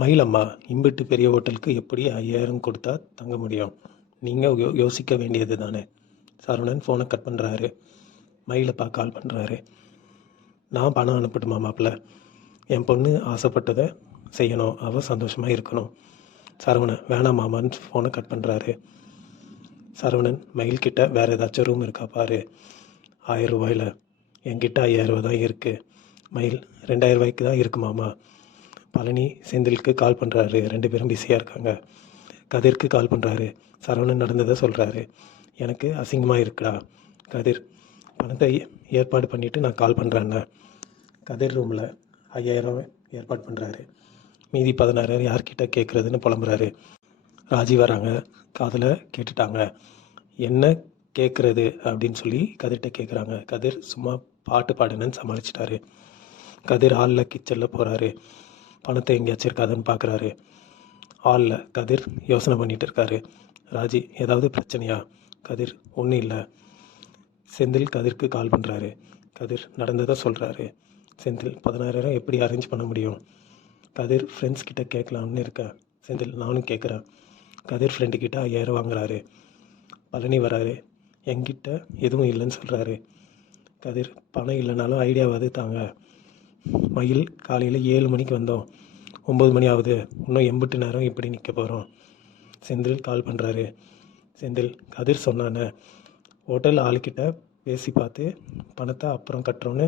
மயிலம்மா, இம்பிட்டு பெரிய ஹோட்டலுக்கு எப்படி 5000 கொடுத்தா தங்க முடியும்? நீங்கள் யோசிக்க வேண்டியது தானே. சரவணன் ஃபோனை கட் பண்ணுறாரு. மயிலப்பா கால் பண்ணுறாரு. நான் பணம் அனுப்பட்டுமா மாப்பிள்ள? என் பொண்ணு ஆசைப்பட்டதை செய்யணும், அவள் சந்தோஷமாக இருக்கணும். சரவணன் வேணாம் மாமான்னு ஃபோனை கட் பண்ணுறாரு. சரவணன் மயில்கிட்ட வேறு ஏதாச்சும் ரூம் இருக்கா பாரு. 1000 ரூபாயில். என்கிட்ட 5000 ரூபா தான் இருக்குது. மயில் 2000 ரூபாய்க்கு தான் இருக்கு மாமா. பழனி செந்திலுக்கு கால் பண்ணுறாரு. 2 பேரும் பிஸியாக இருக்காங்க. கதிருக்கு கால் பண்ணுறாரு. சரவணன் நடந்ததை சொல்கிறாரு. எனக்கு அசிங்கமாக இருக்குடா. கதிர் பணத்தை ஏற்பாடு பண்ணிவிட்டு நான் கால் பண்ணுறேண்ணே. கதிர் ரூமில் 5000 ஏற்பாடு பண்ணுறாரு. மீதி 16000 யார்கிட்ட கேட்குறதுன்னு புலம்புறாரு. ராஜி வராங்க. காதில் கேட்டுட்டாங்க. என்ன கேட்குறது அப்படின்னு சொல்லி கதிர்கிட்ட கேட்குறாங்க. கதிர் சும்மா பாட்டு பாடுனன்னு சமாளிச்சிட்டாரு. கதிர் ஹாலில் கிச்சனில் போகிறாரு. பணத்தை எங்கேயாச்சும் இருக்காதுன்னு பார்க்குறாரு. ஹாலில் கதிர் யோசனை பண்ணிகிட்டு இருக்காரு. ராஜி ஏதாவது பிரச்சனையா? கதிர் ஒன்றும் இல்லை. செந்தில் கதிருக்கு கால் பண்ணுறாரு. கதிர் நடந்ததை சொல்கிறாரு. செந்தில் 16000 எப்படி அரேஞ்ச் பண்ண முடியும்? கதிர் ஃப்ரெண்ட்ஸ் கிட்ட கேட்கலாம்னு இருக்கேன். செந்தில் நானும் கேட்குறேன். கதிர் ஃப்ரெண்டுக்கிட்ட 5000 வாங்குறாரு. பழனி வராரு. என்கிட்ட எதுவும் இல்லைன்னு சொல்கிறாரு. கதிர் பணம் இல்லைனாலும் ஐடியாவாது தாங்க. மயில் காலையில் 7 மணிக்கு வந்தோம், 9 மணி ஆகுது, இன்னும் 80 நேரம் இப்படி நிற்க போகிறோம். செந்தில் கால் பண்ணுறாரு. செந்தில் கதிர் சொன்னானே, ஹோட்டல் ஆளுக்கிட்ட பேசி பார்த்து பணத்தை அப்புறம் கட்டுறோன்னு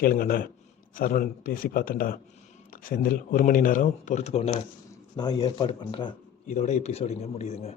கேளுங்கண்ணே. சரவணன் பேசி பார்த்தேன்டா. செந்தில் 1 மணி நேரம் பொறுத்துக்கோண்ணே, நான் ஏற்பாடு பண்ணுறேன். இதோட எபிசோடு இங்கே முடியுதுங்க.